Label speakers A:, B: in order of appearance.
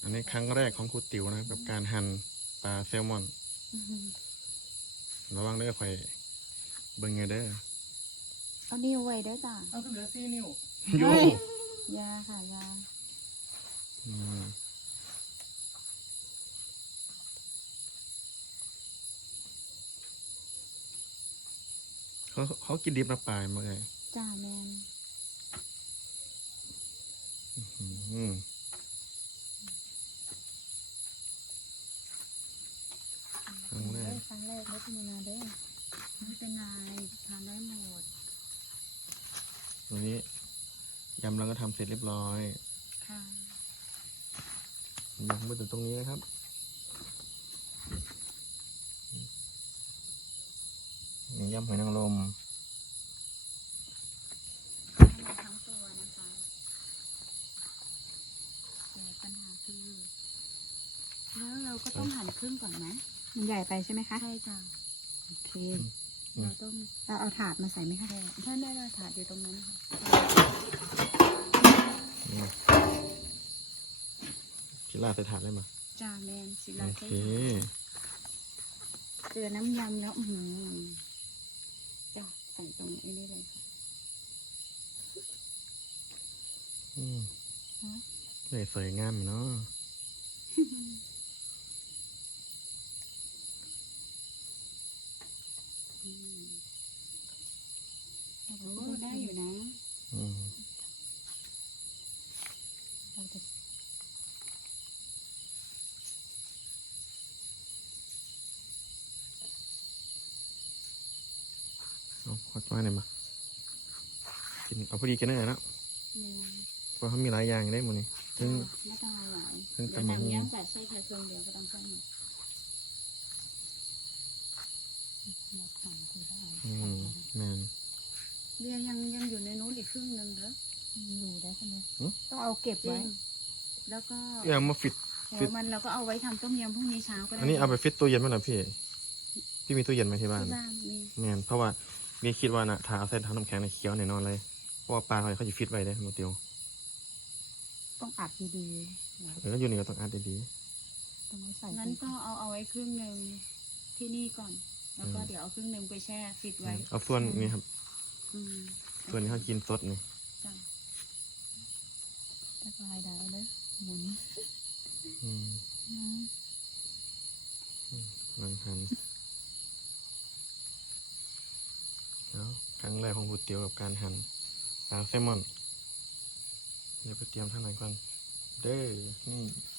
A: นนี้ครั้งแรกของครูติ๋วนะกับการหั่นปลาแซลมอนระวังเด้อข่อยเบิ่งไงเด้อ
B: เอานิ้วไว้ได้จ้ะ
C: เอาขึ้นเหลือ4 นิ้ว
A: โย
B: ยาค่ะยา
A: เขากินดิบน้ำปลามาเลย
B: จ้าแมนครั้งแรกไม่เป็นนาเด้อไม่เป็นนายทานได้หมด
A: วันนี้ยำเราก็ทำเสร็จเรียบร้อย
B: ค่ะ
A: ยำมาถึงตรงนี้นะครับยำหอยนางรม
B: ทั้งตัวนะคะแต่ปัญหาคือแล้วเราก็ต้องหั่นครึ่งก่อนไหมมันใหญ่ไปใช่ไหมคะใช่จ้ะโอเคเราต้องเอาถาดมาใส่ไหมคะท่านได้เราถาดอยู่ตรงนั้นค่ะ
A: ศิลาใส่ถาดได้ไหม
B: จ้าแมนศิลา
A: โอเค
B: เกลือน้ำยำแล้วจ้ะใส่ตรงนี้เลยค่ะ
A: เลยสวยงามเนาะ
B: ได้อยู่นะ
A: เอาขอดมาหน่อยมากินเอาพอดีกันได้แล้วเพราะเขามีหลายอย่างได้หมดนี่ซึ่ง
B: ไม่ต้องหลาย
A: ซึ่ง
B: จะนำย่างใส่ไส้แค่เครื่องเดียวก็ต้องใส่หมด
A: แมน
B: เรียยังอยู่ในนู้นอีกครึ่งนึงเหรออยู่ได้ใช่ไหมต้องเอาเก็บไว้แล้วก็
A: เอามาฟิต
B: มันเราก็เอาไว้ทำต้มยำพรุ่งนี้เช้าก็ได้
A: อันนี้เอาไปฟิตตู้เย็นไหมล่ะพี่มีตู้เย็นไหมที่บ้าน
B: มี
A: แมนเพราะว่ามีคิดว่านะถ้าเอาใส่ถังน้ำแข็งในเคี้ยวแน่นอนเลยเพราะว่าปลาเขาจะฟิตไว้ได้มาเตียว
B: ต้องอัดดีๆ
A: แล้วอยู่นี่ก็ต้องอัดดี
B: ๆต้องใส่งั้นก็เอาไว้ครึ่งนึงที่นี่ก่อนแล้วก็เดี๋ยวเอาครึ่งนึงไปแช่ฟิตไว้
A: เอาส่วนนี้ครับส่วนนี้เขากินสดนี่
B: ถ้าลายได้เลยหมุน
A: มันหันแล้วครั้งแรกของบุตรเตียวกับการหั่นปลาแซลมอนเดี๋ยวไปเตรียมท่านไหนก่อนเด้อนี่